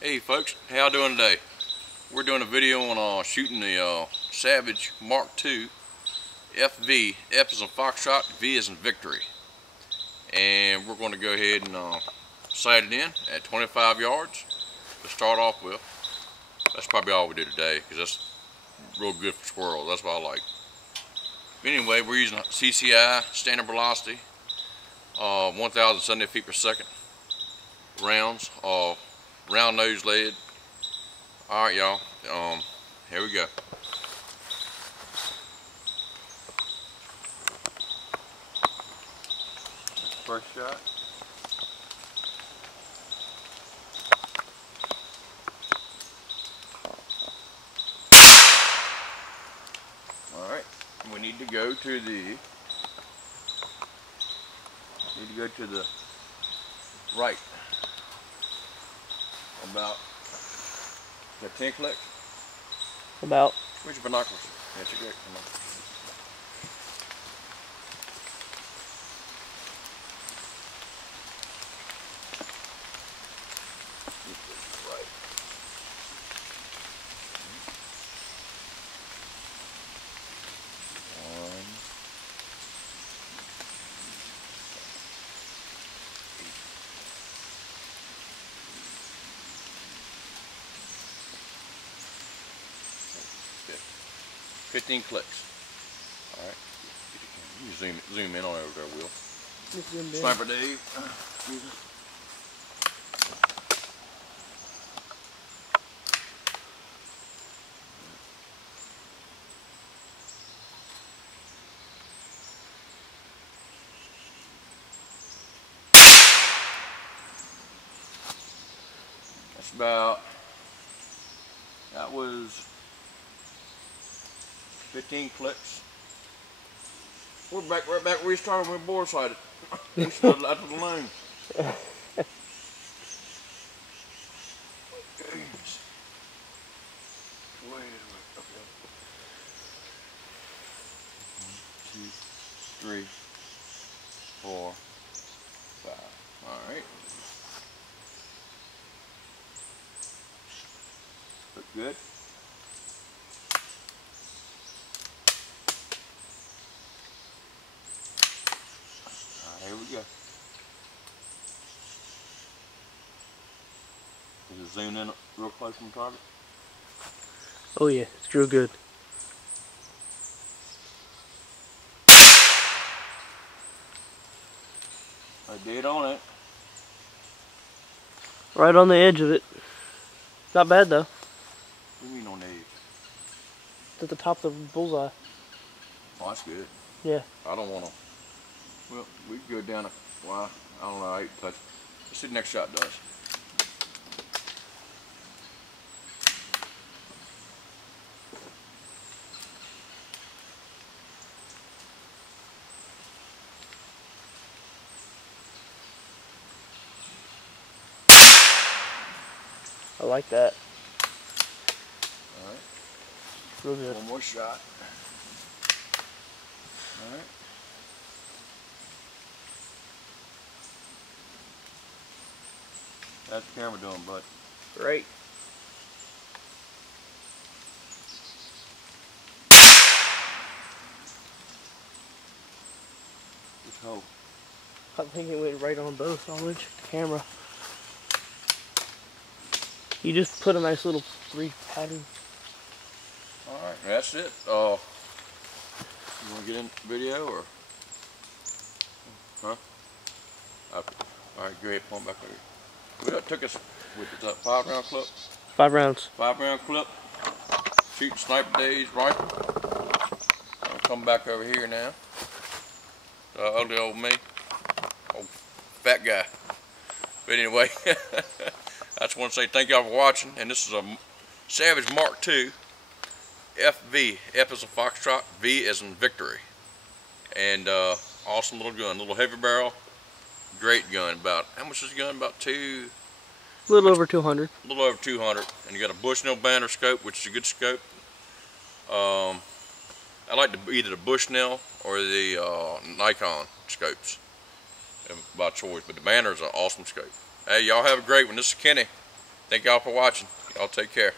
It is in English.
Hey folks, how y'all doing today? We're doing a video on shooting the Savage Mark II FV. F is in Foxtrot, V is in Victory. And we're going to go ahead and sight it in at 25 yards to start off with. That's probably all we do today because that's real good for squirrels. That's what I like. But anyway, we're using CCI, standard velocity, 1,070 feet per second rounds. Round nose lead. Alright y'all, here we go. First shot. Alright, we need to go to the right. About, is that 10 clicks? About. Where's your binoculars? That's your great. Come on. Right. One. Good. 15 clicks. All right. You zoom in on it over there, Will. Sniper Dave. That's about. That was 15 clicks. We're back right back where we started when we bore sighted. We started out of the loon. Wait a minute. Okay. 1, 2, 3, 4, 5. All right. Look good. Here we go. Is it zoomed in real close from the target? Oh yeah, it's real good. I did on it. Right on the edge of it. Not bad though. What do you mean on the edge? It's at the top of the bullseye. Oh, that's good. Yeah. I don't want to. Well, we can go down a. Well, I don't know. I hate to touch. Let's see what the next shot does. I like that. All right. Real good. One more shot. All right. How's the camera doing, bud? Great. Which hole? I think it went right on both. I'll let you camera. You just put a nice little 3 pattern. All right, that's it. You want to get in video or? Huh? Okay. All right, go ahead, point back over here. Well, it took us with that 5-round clip. 5 rounds. 5-round clip. Shooting Sniper Dave's rifle. I'll come back over here now. Ugly old me. Old fat guy. But anyway, I just want to say thank y'all for watching. And this is a Savage Mark II FV. F is in Foxtrot, V is in Victory. And awesome little gun, little heavy barrel. Great gun. About, how much is the gun? About A little over 200. A little over 200. And you got a Bushnell banner scope, which is a good scope. I like either the Bushnell or the Nikon scopes by choice, but the banner is an awesome scope. Hey, y'all have a great one. This is Kenny. Thank y'all for watching. Y'all take care.